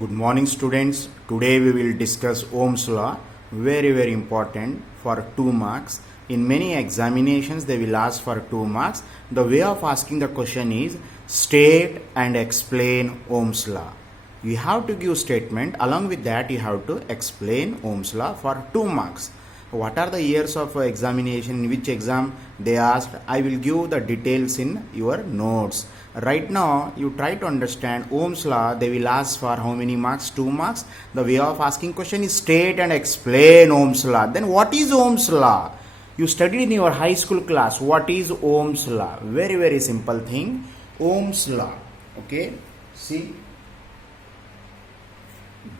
Good morning, students. Today we will discuss Ohm's law. Very important for 2 marks. In many examinations, they will ask for 2 marks. The way of asking the question is state and explain Ohm's law. You have to give statement. Along with that, you have to explain Ohm's law for 2 marks. What are the years of examination? In which exam they asked? I will give the details in your notes. Right now, you try to understand Ohm's law. They will ask for how many marks? 2 marks. The way of asking question is state and explain Ohm's law. Then what is Ohm's law? You studied in your high school class. What is Ohm's law? Very simple thing. Ohm's law. Okay. See.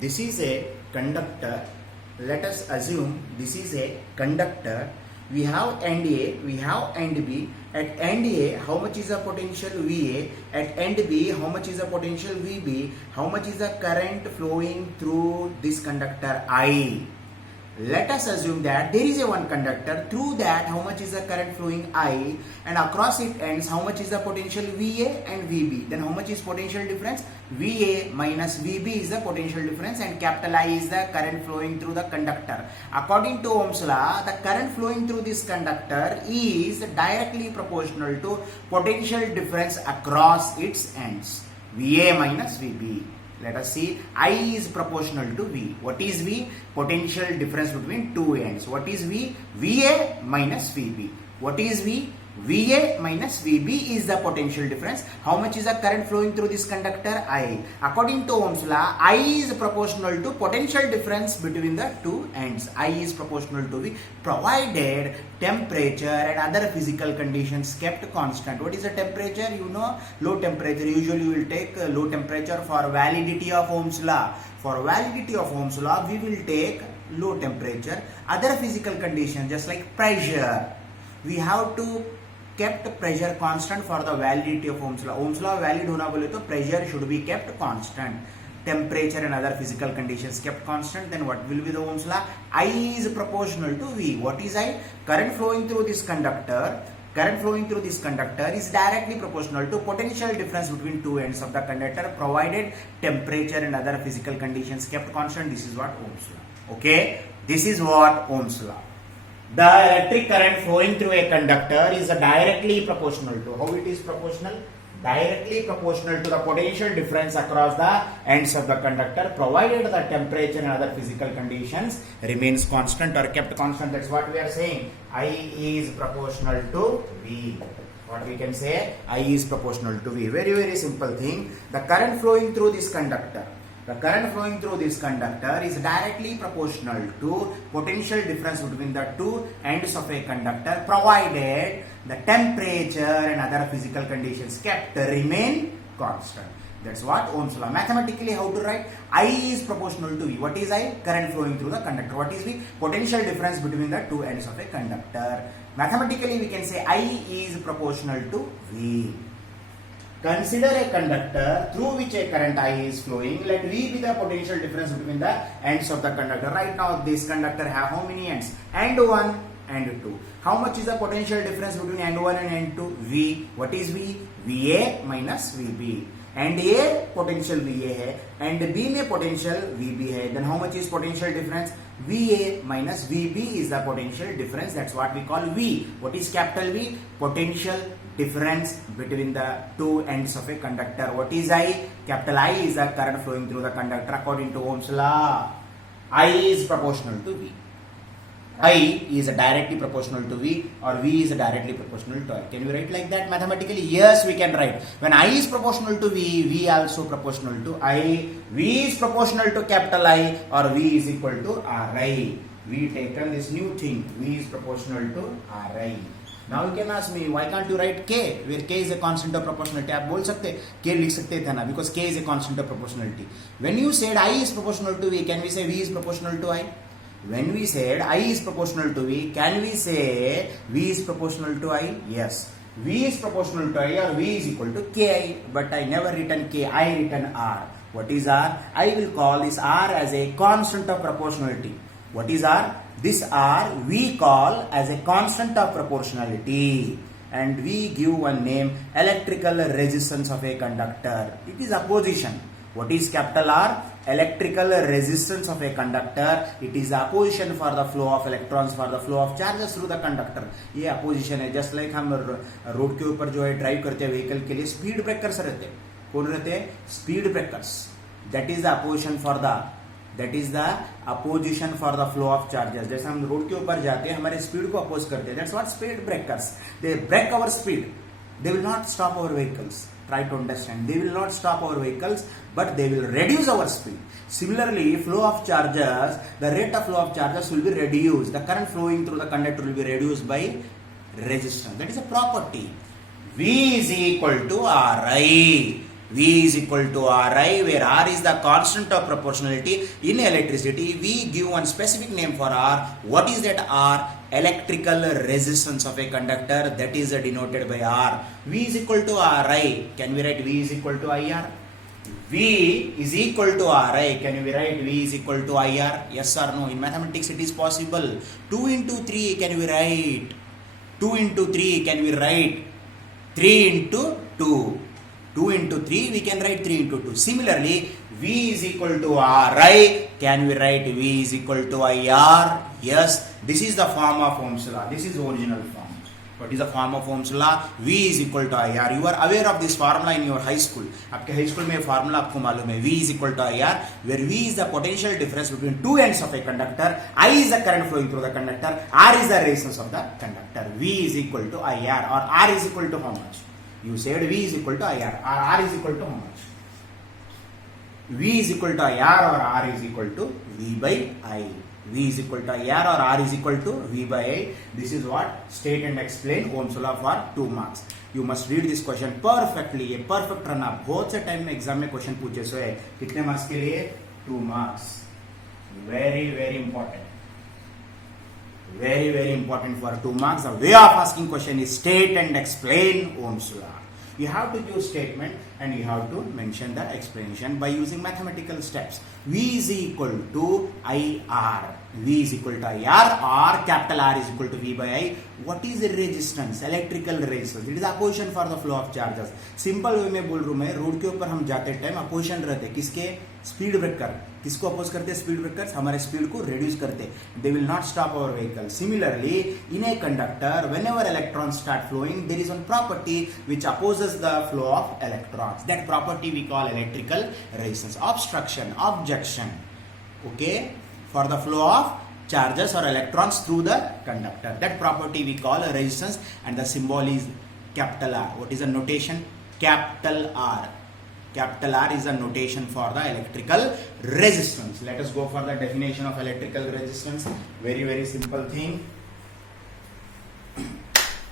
This is a conductor. Let us assume this is a conductor. We have end A, we have end B. At end A, how much is the potential VA? At end B, how much is the potential VB? How much is the current flowing through this conductor I? Let us assume that there is a one conductor. Through that, how much is the current flowing I? And across it ends, how much is the potential VA and VB? Then how much is potential difference? VA minus VB is the potential difference, and capital I is the current flowing through the conductor. According to Ohm's law, the current flowing through this conductor is directly proportional to potential difference across its ends. VA minus VB. Let us see, I is proportional to V. What is V? Potential difference between two ends. What is V? VA minus VB. What is V? VA minus VB is the potential difference. How much is the current flowing through this conductor? I. According to Ohm's law, I is proportional to potential difference between the two ends. I is proportional to V, provided temperature and other physical conditions kept constant. What is the temperature? You know, low temperature. Usually you will take low temperature for validity of Ohm's law. For validity of Ohm's law, we will take low temperature. Other physical conditions, just like pressure, we have to kept pressure constant for the validity of Ohm's law. Ohm's law valid होना बोले तो pressure should be kept constant. Temperature and other physical conditions kept constant. Then what will be the Ohm's law? I is proportional to V. What is I? Current flowing through this conductor. Current flowing through this conductor is directly proportional to potential difference between two ends of the conductor, provided temperature and other physical conditions kept constant. This is what Ohm's law. Okay, this is what Ohm's law. The electric current flowing through a conductor is directly proportional to, how it is proportional? Directly proportional to the potential difference across the ends of the conductor, provided the temperature and other physical conditions remains constant or kept constant. That's what we are saying. I is proportional to V. What we can say? I is proportional to V. Very simple thing. The current flowing through this conductor. The current flowing through this conductor is directly proportional to potential difference between the two ends of a conductor, provided the temperature and other physical conditions kept remain constant. That's what Ohm's law. Mathematically, how to write? I is proportional to V. What is I? Current flowing through the conductor. What is V? Potential difference between the two ends of a conductor. Mathematically, we can say I is proportional to V. Consider a conductor through which a current I is flowing. Let V be the potential difference between the ends of the conductor. Right now, this conductor have how many ends? End 1 and 2. How much is the potential difference between end 1 and end 2? V. What is V? VA minus VB. And A potential VA है and B में potential VB है. Then how much is potential difference? VA minus VB is the potential difference. That's what we call V. What is capital V? Potential difference between the two ends of a conductor. What is I? Capital I is the current flowing through the conductor according to Ohm's law. I is proportional to V. I is directly proportional to V, or V is directly proportional to I. Can we write like that mathematically? Yes, we can write. When I is proportional to V, V also proportional to I. V is proportional to capital I, or V is equal to Ri. We taken this new thing. V is proportional to Ri. Now you can ask me, why can't you write K, where K is a constant of proportionality? आप बोल सकते K लिख सकते थे ना, because K is a constant of proportionality. When you said I is proportional to V, can we say V is proportional to I? When we said I is proportional to V, can we say V is proportional to I? Yes. V is proportional to I, or V is equal to Ki, but I never written K, I written R. What is R? I will call this R as a constant of proportionality. What is R? This R we call as a constant of proportionality. And we give one name, electrical resistance of a conductor. It is opposition. What is capital R? Electrical resistance of a conductor. It is opposition for the flow of electrons, for the flow of charges through the conductor. ये opposition है. Just like हम road के ऊपर जो है drive करते हैं vehicle के लिए स्पीड ब्रेकर्स रहते हैं. कौन रहते हैं? Speed breakers. That is the opposition for the flow of charges. जैसे हम रोड के ऊपर जाते हैं हमारे स्पीड को अपोज करते हैं. That's what speed breakers. They break our speed. They will not stop our vehicles. Try to understand. They will not stop our vehicles, but they will reduce our speed. Similarly, flow of charges, the rate of flow of charges will be reduced. The current flowing through the conductor will be reduced by resistance. That is a property. V is equal to Ri. V is equal to Ri, where R is the constant of proportionality. In electricity, we give one specific name for R. What is that R? Electrical resistance of a conductor, that is denoted by R. V is equal to Ri. Can we write V is equal to IR? V is equal to Ri. Can we write V is equal to IR? Yes or no? In mathematics it is possible. 2 into 3 can we write? 2 into 3 can we write? 3 into 2. 2 into 3 we can write 3 into 2. Similarly, V is equal to Ri. Can we write V is equal to IR? Yes. This is the form of Ohm's law. This is the original form. What is the form of Ohm's law? V is equal to IR. You are aware of this formula in your high school. आपके high school में formula आपको मालूम है. V is equal to IR, where V is the potential difference between two ends of a conductor. I is the current flowing through the conductor. R is the resistance of the conductor. V is equal to IR, or R is equal to how much? You said V is equal to IR. R is equal to how much? V is equal to IR, or R is equal to V by I. V is equal to IR, or R is equal to V by I. This is what state and explain Ohm's law for 2 marks. You must read this question perfectly. ये perfect run आप बहुत से time में exam में question पूछे सो है. कितने marks के लिए? 2 marks. Very very important. Very very important for 2 marks. The way of asking question is state and explain Ohm's law. You have to give statement and you have to mention the explanation by using mathematical steps. V is equal to IR. V is equal to IR, or capital R is equal to V by I. What is the resistance? Electrical resistance. It is opposition for the flow of charges. Simple way में बोल रहा हूँ मैं. Road के ऊपर हम जाते time opposition रहते हैं. किसके? Speed breaker. किसको अपोज करते हैं? Speed breakers. हमारे स्पीड को रिड्यूस करते हैं. They will not stop our vehicle. Similarly, in a conductor, whenever electrons start flowing, there is one property which opposes the flow of electrons. That property we call electrical resistance. Obstruction, objection. Okay, for the flow of charges or electrons through the conductor. That property we call a resistance, and the symbol is capital R. What is the notation? Capital R. Capital R is a notation for the electrical resistance. Let us go for the definition of electrical resistance. Very very simple thing.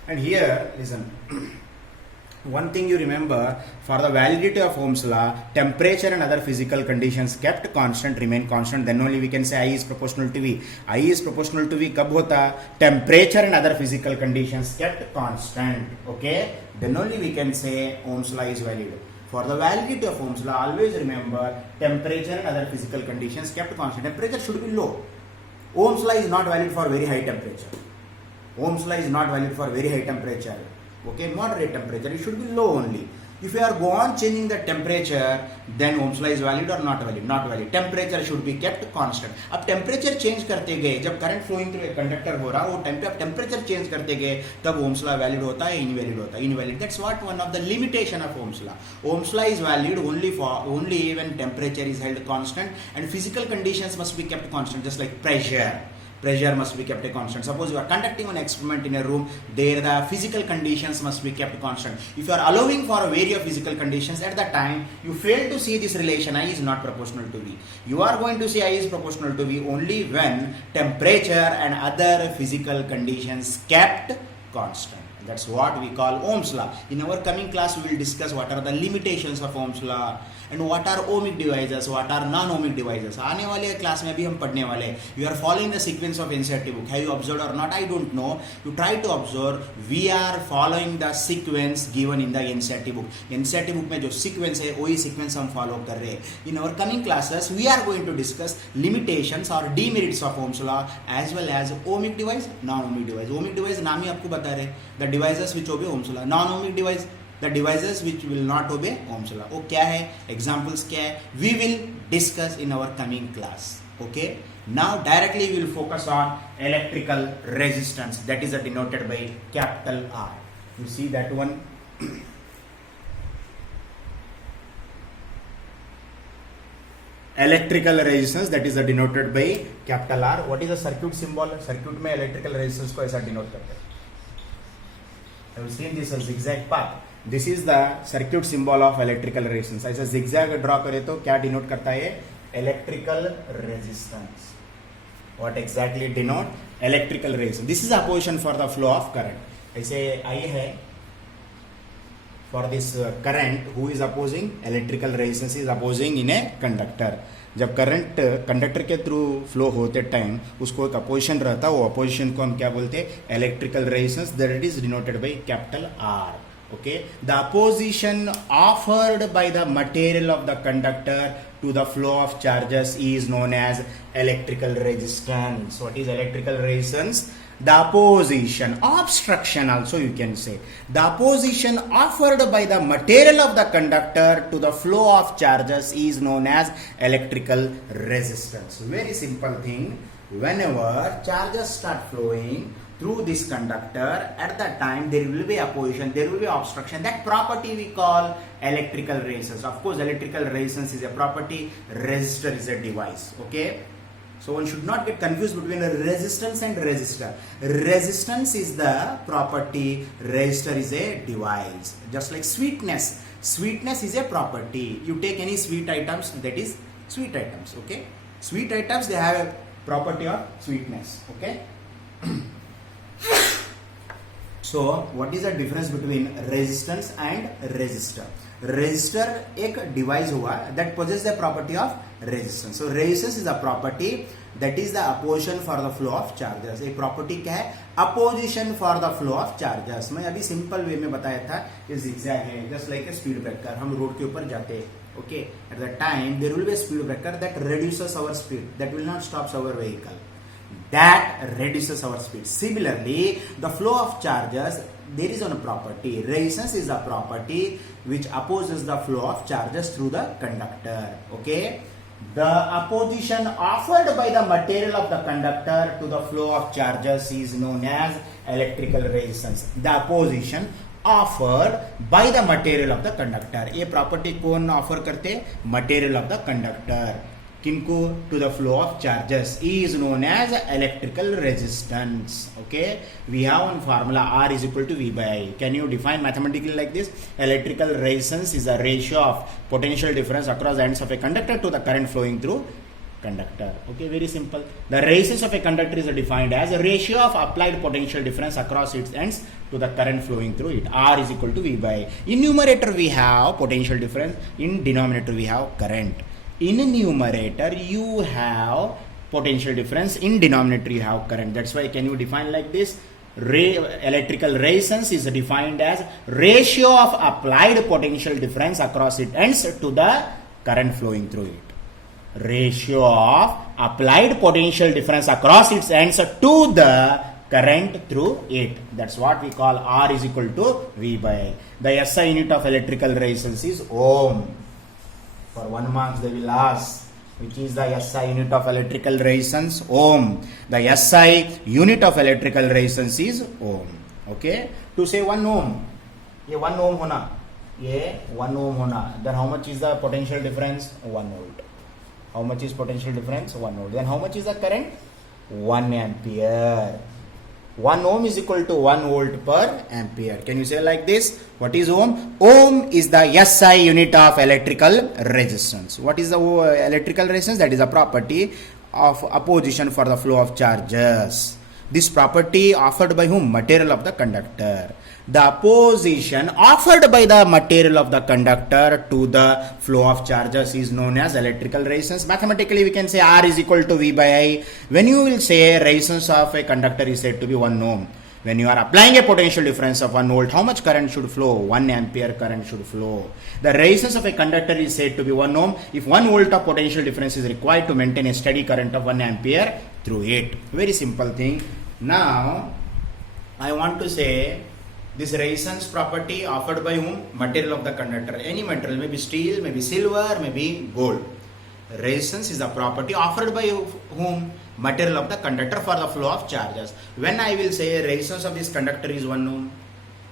And here, listen. One thing you remember, for the validity of Ohm's law, temperature and other physical conditions kept constant remain constant, then only we can say I is proportional to V. I is proportional to V कब होता? Temperature and other physical conditions kept constant. Okay? Then only we can say Ohm's law is valid. For the validity of Ohm's law, always remember temperature and other physical conditions kept constant. Temperature should be low. Ohm's law is not valid for very high temperature. Ohm's law is not valid for very high temperature. Okay, moderate temperature, it should be low only. If you are go on changing the temperature, then Ohm's law is valid or not valid? Not valid. Temperature should be kept constant. अब temperature change करते गए, जब current flowing through a conductor हो रहा, वो time पे आप temperature change करते गए, तब Ohm's law valid होता है, invalid होता है, invalid. That's what one of the limitation of Ohm's law. Ohm's law is valid only when temperature is held constant, and physical conditions must be kept constant, just like pressure. Pressure must be kept a constant. Suppose you are conducting an experiment in a room, there the physical conditions must be kept constant. If you are allowing for a variety of physical conditions, at that time you fail to see this relation I is not proportional to V. You are going to see I is proportional to V only when temperature and other physical conditions kept constant. That's what we call Ohm's law. In our coming class, we will discuss what are the limitations of Ohm's law and what are ohmic devices, what are non-ohmic devices. आने वाले class में भी हम पढ़ने वाले. You are following the sequence of NCERT book. Have you observed or not? I don't know. You try to observe. We are following the sequence given in the NCERT book. NCERT book में जो sequence है, वही sequence हम follow कर रहे हैं. In our coming classes, we are going to discuss limitations or demerits of Ohm's law as well as ohmic device, non-ohmic device. Ohmic device नाम ही आपको बता रहे. The devices which obey Ohm's law. Non-ohmic device, the devices which will not obey Ohm's law. वो क्या है, examples क्या है, we will discuss in our coming class. Okay, now directly we will focus on electrical resistance, that is denoted by capital R. You see that one. Electrical resistance, that is denoted by capital R. What is the circuit symbol? Circuit में electrical resistance को ऐसा denote करते हैं. I have seen this as zigzag path. This is the circuit symbol of electrical resistance. ऐसा zigzag draw करे तो क्या denote करता है? Electrical resistance. What exactly denote? Electrical resistance. This is opposition for the flow of current. ऐसे आई है for this current who is opposing, electrical resistance is opposing in a conductor. जब current conductor के through flow होते time उसको एक opposition रहता है, वो अपोजिशन को हम क्या बोलते हैं, electrical resistance, that it is denoted by capital R. Okay, the opposition offered by the material of the conductor to the flow of charges is known as electrical resistance. What is electrical resistance? The opposition, obstruction also you can say, the opposition offered by the material of the conductor to the flow of charges is known as electrical resistance. Very simple thing. Whenever charges start flowing through this conductor, at that time there will be opposition, there will be obstruction. That property we call electrical resistance. Of course, electrical resistance is a property, resistor is a device. Okay, so one should not get confused between a resistance and resistor. Resistance is the property, resistor is a device. Just like sweetness, sweetness is a property. You take any sweet items, that is sweet items. Okay, sweet items, they have a property of sweetness. Okay. So what is the difference between resistance and resistor? Resistor एक device हुआ that possesses the property of resistance. So resistance is a property that is the opposition for the flow of charges. एक property क्या है, opposition for the flow of charges. मैं अभी simple way में बताया था कि zigzag है, just like a speed breaker. हम road के ऊपर जाते हैं. Okay, at that time there will be a speed breaker that reduces our speed, that will not stop our vehicle. That reduces our speed. Similarly, the flow of charges, there is one property. Resistance is a property which opposes the flow of charges through the conductor. Okay, the opposition offered by the material of the conductor to the flow of charges is known as electrical resistance. The opposition offered by the material of the conductor. ये property कौन offer करते? Material of the conductor. किनको? to the flow of charges is known as electrical resistance. Okay, we have one formula, R is equal to V by I. Can you define mathematically like this? Electrical resistance is a ratio of potential difference across the ends of a conductor to the current flowing through conductor. Okay, very simple. The resistance of a conductor is defined as a ratio of applied potential difference across its ends to the current flowing through it. R is equal to V by I. In numerator we have potential difference, in denominator we have current. In numerator you have potential difference, in denominator you have current. That's why can you define like this? Electrical resistance is defined as ratio of applied potential difference across its ends to the current flowing through it. Ratio of applied potential difference across its ends to the current through it. That's what we call R is equal to V by I. The SI unit of electrical resistance is ohm. For 1 mark they will ask which is the SI unit of electrical resistance, ohm. The SI unit of electrical resistance is ohm. Okay, to say 1 ohm, ये 1 ohm होना, ये 1 ohm होना, then how much is the potential difference? 1 volt. How much is potential difference? 1 volt. Then how much is the current? 1 ampere. 1 ohm is equal to 1 volt per ampere. Can you say like this? What is ohm? Ohm is the SI unit of electrical resistance. What is the electrical resistance? That is a property of opposition for the flow of charges. This property offered by whom? Material of the conductor. The opposition offered by the material of the conductor to the flow of charges is known as electrical resistance. Mathematically we can say R is equal to V by I. When you will say resistance of a conductor is said to be 1 ohm. When you are applying a potential difference of 1 volt, how much current should flow? 1 ampere current should flow. The resistance of a conductor is said to be 1 ohm if 1 volt of potential difference is required to maintain a steady current of 1 ampere through it. Very simple thing. Now I want to say This resistance property offered by whom? Material of the conductor. Any material, maybe steel, maybe silver, maybe gold. Resistance is the property offered by whom? Material of the conductor for the flow of charges. When I will say resistance of this conductor is 1 ohm,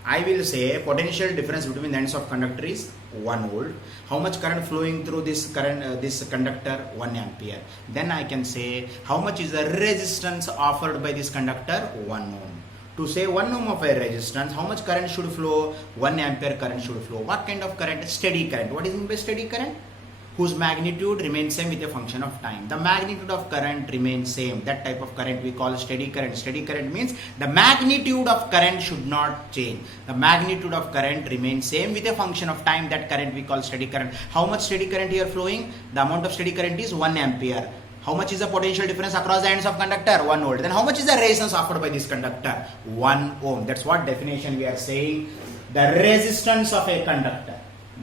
I will say potential difference between the ends of conductor is 1 volt. How much current flowing through this this conductor? 1 ampere. Then I can say how much is the resistance offered by this conductor? 1 ohm. To say 1 ohm of a resistance, how much current should flow? 1 ampere current should flow. What kind of current? Steady current. What is meant by steady current? Whose magnitude remains same with a function of time. The magnitude of current remains same. That type of current we call steady current. Steady current means the magnitude of current should not change. The magnitude of current remains same with a function of time. That current we call steady current. How much steady current here flowing? The amount of steady current is 1 ampere. How much is the potential difference across the ends of conductor? 1 volt. Then how much is the resistance offered by this conductor? 1 ohm. That's what definition we are saying. The resistance of a conductor.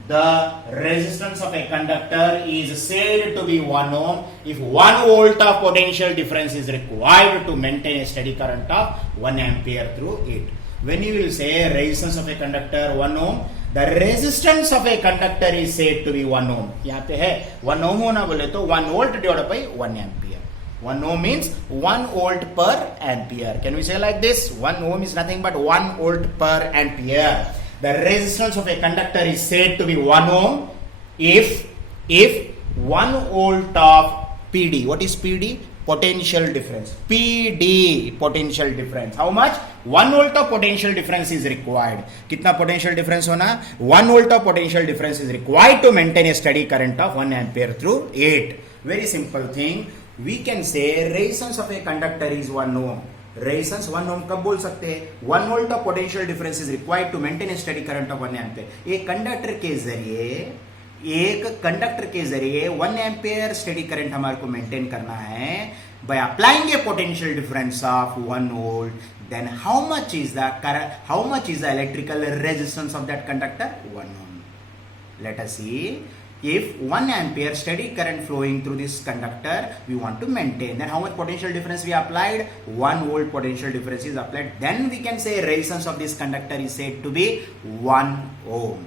The resistance of a conductor is said to be 1 ohm if 1 volt of potential difference is required to maintain a steady current of 1 ampere through it. When you will say resistance of a conductor 1 ohm, the resistance of a conductor is said to be 1 ohm. यहाँ पे है 1 ohm होना बोले तो 1 volt divided by 1 ampere. 1 ohm means 1 volt per ampere. Can we say like this? 1 ohm is nothing but 1 volt per ampere. The resistance of a conductor is said to be 1 ohm if 1 volt of PD. What is PD? Potential difference. PD, potential difference. How much? 1 volt of potential difference is required. कितना potential difference होना? 1 volt of potential difference is required to maintain a steady current of 1 ampere through it. Very simple thing. We can say resistance of a conductor is 1 ohm. Resistance 1 ohm कब बोल सकते हैं? 1 volt of potential difference is required to maintain a steady current of 1 ampere. एक conductor के जरिए 1 ampere steady current हमारे को maintain करना है by applying a potential difference of 1 volt. Then how much is the electrical resistance of that conductor? 1 ohm. Let us see. If 1 ampere steady current flowing through this conductor we want to maintain, then how much potential difference we applied? 1 volt potential difference is applied. Then we can say resistance of this conductor is said to be 1 ohm.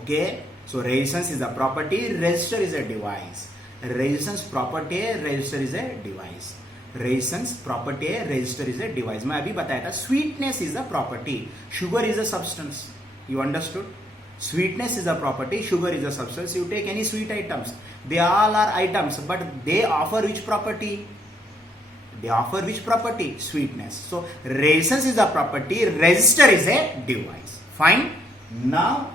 Okay, so resistance is a property, resistor is a device. Resistance property, resistor is a device. Resistance property, resistor is a device. मैं अभी बताया था. Sweetness is a property, sugar is a substance. You understood? Sweetness is a property, sugar is a substance. You take any sweet items, they all are items, but they offer which property? They offer which property? Sweetness. So resistance is a property, resistor is a device. Fine. Now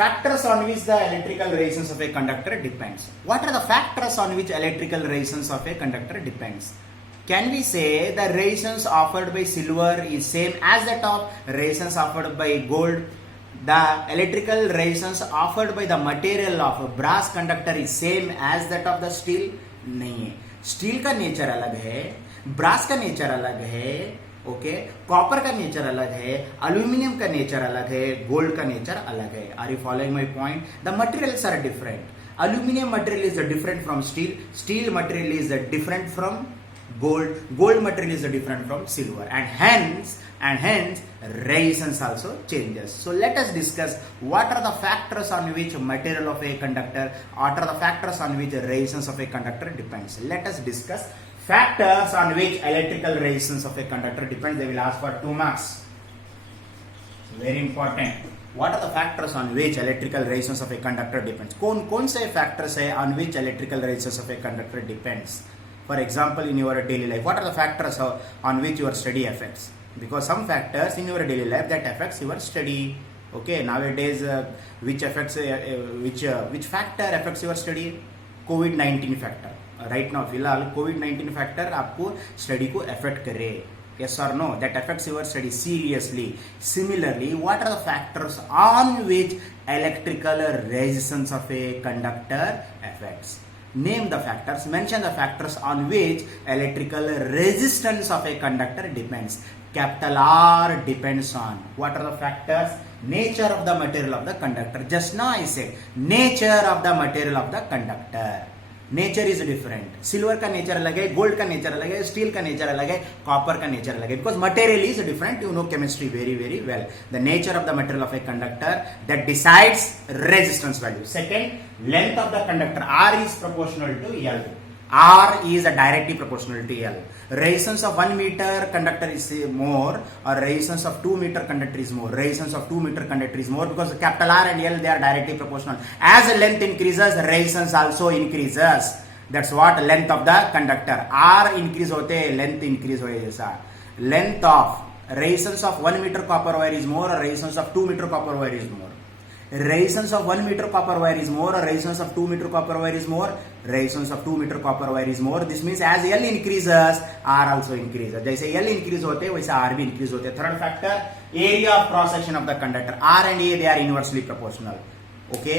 factors on which the electrical resistance of a conductor depends. What are the factors on which electrical resistance of a conductor depends? Can we say the resistance offered by silver is same as that of resistance offered by gold? The electrical resistance offered by the material of brass conductor is same as that of the steel? नहीं है. Steel का nature अलग है, brass का nature अलग है, okay, copper का nature अलग है, अल्यूमिनियम का नेचर अलग है, गोल्ड का नेचर अलग है. Are you following my point? The materials are different. Aluminum material is different from steel. Steel material is different from gold. Gold material is different from silver, and hence resistance also changes. So let us discuss what are the factors on which material of a conductor, what are the factors on which resistance of a conductor depends. Let us discuss factors on which electrical resistance of a conductor depends. They will ask for 2 marks. Very important. What are the factors on which electrical resistance of a conductor depends? कौन से factors है on which electrical resistance of a conductor depends? For example, in your daily life, what are the factors on which your study affects? Because some factors in your daily life that affects your study. Okay, nowadays which factor affects your study? COVID-19 factor. Right now फिलहाल COVID-19 factor आपको study को affect करे. Yes or no? That affects your study seriously. Similarly, what are the factors on which electrical resistance of a conductor affects? Name the factors. Mention the factors on which electrical resistance of a conductor depends. Capital R depends on. What are the factors? Nature of the material of the conductor. Just now I said nature of the material of the conductor. Nature is different. Silver का nature अलग है, gold का nature अलग है, steel का nature अलग है, copper का नेचर अलग है. Because material is different. You know chemistry very very well. The nature of the material of a conductor that decides resistance value. Second, length of the conductor. R is proportional to L. R is directly proportional to L. Resistance of 1 meter conductor is more, or resistance of 2 meter conductor is more. Resistance of 2 meter conductor is more because capital R and L, they are directly proportional. As the length increases, resistance also increases. That's what length of the conductor. R increase होते length increase हो जैसा. Length of resistance of 1 meter copper wire is more, or resistance of 2 meter copper wire is more. Resistance of 1 meter copper wire is more, or resistance of 2 meter copper wire is more. Resistance of 2 meter copper wire is more. This means as L increases, R also increases. जैसे L increase होते हैं वैसे R भी increase होते हैं. Third factor, area of cross section of the conductor. R and A, they are inversely proportional. Okay,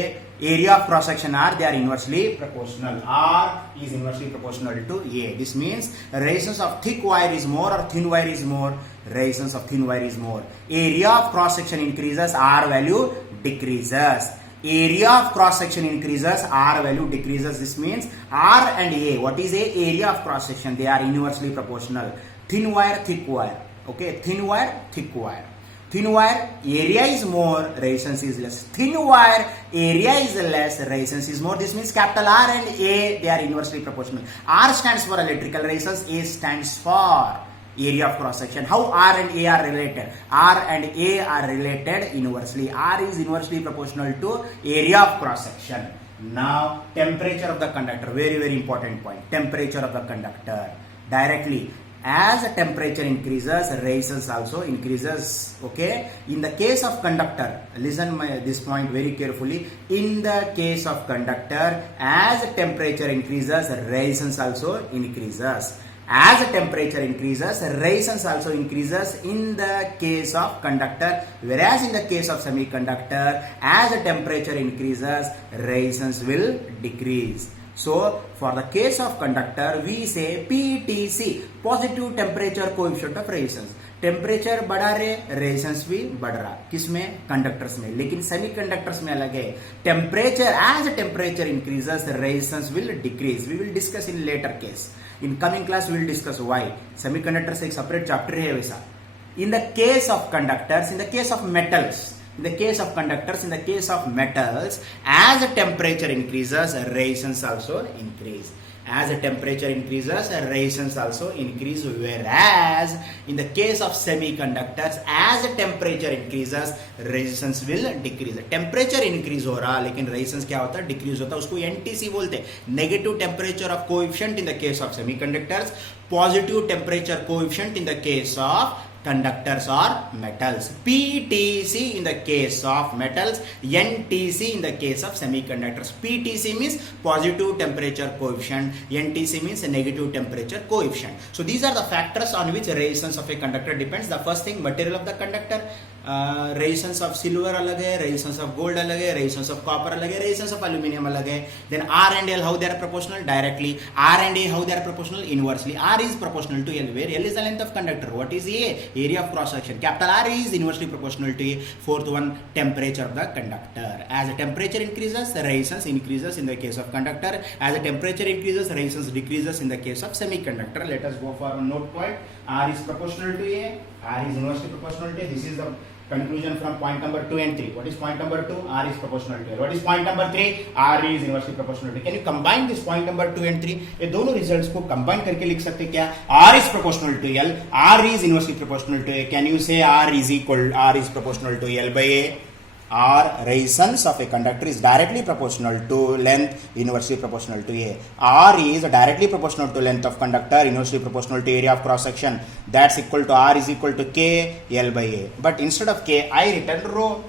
area of cross section R, they are inversely proportional. R is inversely proportional to A. This means resistance of thick wire is more, or thin wire is more. Resistance of thin wire is more. Area of cross section increases, R value decreases. Area of cross section increases, R value decreases. This means R and A, what is A? Area of cross section, they are inversely proportional. Thin wire, thick wire. Okay, thin wire, thick wire. Thin wire, area is more, resistance is less. Thin wire, area is less, resistance is more. This means capital R and A, they are inversely proportional. R stands for electrical resistance, A stands for area of cross section. How R and A are related? R and A are related inversely. R is inversely proportional to area of cross section. Now, temperature of the conductor, very very important point. Temperature of the conductor. Directly, as the temperature increases, resistance also increases. Okay, in the case of conductor, listen this point very carefully. In the case of conductor, as the temperature increases, resistance also increases. As the temperature increases, resistance also increases in the case of conductor, whereas in the case of semiconductor, as the temperature increases, resistance will decrease. So, for the case of conductor, we say PTC, positive temperature coefficient of resistance. Temperature बढ़ा रहे, resistance भी बढ़ रहा. किसमें? Conductors में. लेकिन semiconductors में अलग है. Temperature, as temperature increases, resistance will decrease. We will discuss in later case. In coming class, we will discuss why. Semiconductors एक separate chapter है वैसा. In the case of conductors, in the case of metals, in the case of conductors, in the case of metals, as the temperature increases, resistance also increase. As the temperature increases, resistance also increase. Whereas in the case of semiconductors, as the temperature increases, resistance will decrease. Temperature increase हो रहा, लेकिन resistance क्या होता है? Decrease होता है. उसको NTC बोलते हैं. Negative temperature of coefficient in the case of semiconductors, positive temperature coefficient in the case of conductors or metals. PTC in the case of metals, NTC in the case of semiconductors. PTC means positive temperature coefficient, NTC means negative temperature coefficient. So these are the factors on which resistance of a conductor depends. The first thing, material of the conductor. Resistance of silver अलग है, resistance of gold अलग है, resistance of copper अलग है, resistance of aluminum अलग है. Then R and L, how they are proportional? Directly. R and A, how they are proportional? Inversely. R is proportional to L, where L is the length of conductor. What is A? Area of cross section. Capital R is inversely proportional to A. Fourth one, temperature of the conductor. As the temperature increases, the resistance increases in the case of conductor. As the temperature increases, resistance decreases in the case of semiconductor. Let us go for a note point. R is proportional to A. R is inversely proportional to A. This is the conclusion from point number 2 and 3. What is point number 2? R is proportional to L. What is point number 3? R is inversely proportional to L. Can you combine this point number 2 and 3? ये दोनों results को combine करके लिख सकते क्या? R is proportional to L. R is inversely proportional to A. Can you say R is proportional to L by A? R, resistance of a conductor, is directly proportional to length, inversely proportional to A. R is directly proportional to length of conductor, inversely proportional to area of cross section. That's equal to R is equal to K L by A. But instead of K, I written rho.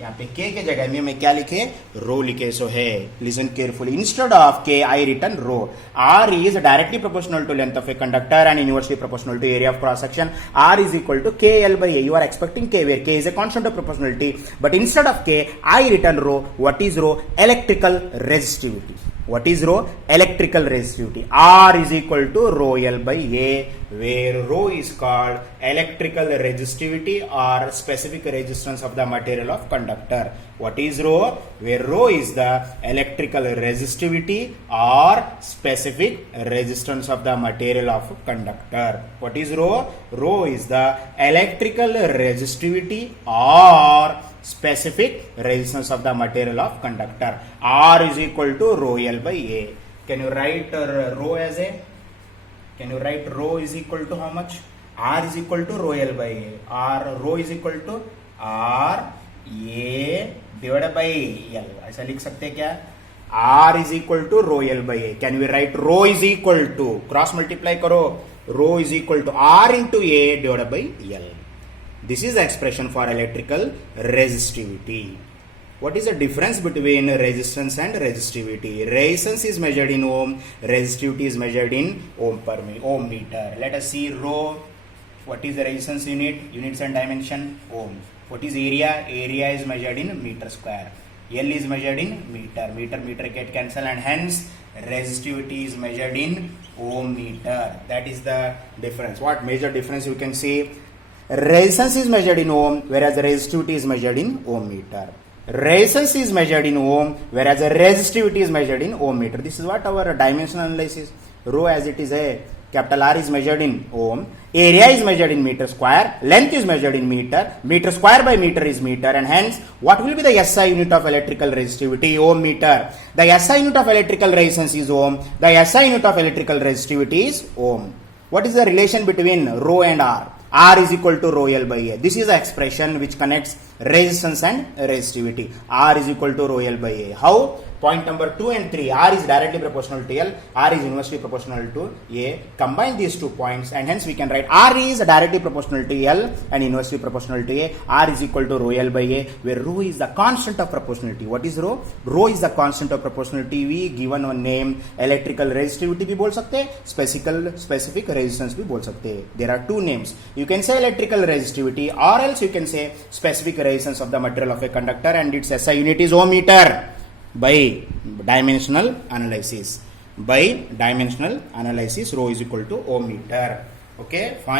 यहाँ पे K के जगह में मैं क्या लिखे? रो लिखे. सो है, listen carefully. Instead of K, I written rho. R is directly proportional to length of a conductor and inversely proportional to area of cross section. R is equal to K L by A. You are expecting K, where K is a constant of proportionality. But instead of K, I written rho. What is rho? Electrical resistivity. What is rho? Electrical resistivity. R is equal to rho L by A, where rho is called electrical resistivity or specific resistance of the material of conductor. What is rho? Where rho is the electrical resistivity or specific resistance of the material of conductor. What is rho? Rho is the electrical resistivity or specific resistance of the material of conductor. R is equal to rho L by A. Can you write rho as a? Can you write rho is equal to how much? R is equal to rho L by A. R rho is equal to R A divided by L. ऐसा लिख सकते हैं क्या? R is equal to rho L by A. Can we write rho is equal to, cross multiply करो, rho is equal to R into A divided by L. This is the expression for electrical resistivity. What is the difference between resistance and resistivity? Resistance is measured in ohm, resistivity is measured in ohm meter. Let us see rho. What is the resistance unit? Units and dimension ohm. What is area? Area is measured in meter square. L is measured in meter. Meter get cancel, and hence resistivity is measured in ohm meter. That is the difference. What major difference you can see? Resistance is measured in ohm, whereas the resistivity is measured in ohm meter. Resistance is measured in ohm, whereas the resistivity is measured in ohm meter. This is what our dimensional analysis. Rho as it is a capital R is measured in ohm, area is measured in meter square, length is measured in meter, meter square by meter is meter, and hence what will be the SI unit of electrical resistivity? Ohm meter. The SI unit of electrical resistance is ohm, the SI unit of electrical resistivity is ohm. What is the relation between rho and R? R is equal to rho L by A. This is the expression which connects resistance and resistivity. R is equal to rho L by A. How? Point number 2 and 3. R is directly proportional to L. R is inversely proportional to A. Combine these 2 points, and hence we can write R is directly proportional to L and inversely proportional to A. R is equal to rho L by A, where rho is the constant of proportionality. What is rho? Rho is the constant of proportionality. We given one name electrical resistivity भी बोल सकते हैं, specific resistance भी बोल सकते हैं. There are 2 names. You can say electrical resistivity, or else you can say specific resistance of the material of a conductor, and its SI unit is ohm meter. By dimensional analysis, rho is equal to ohm meter. Okay, fine.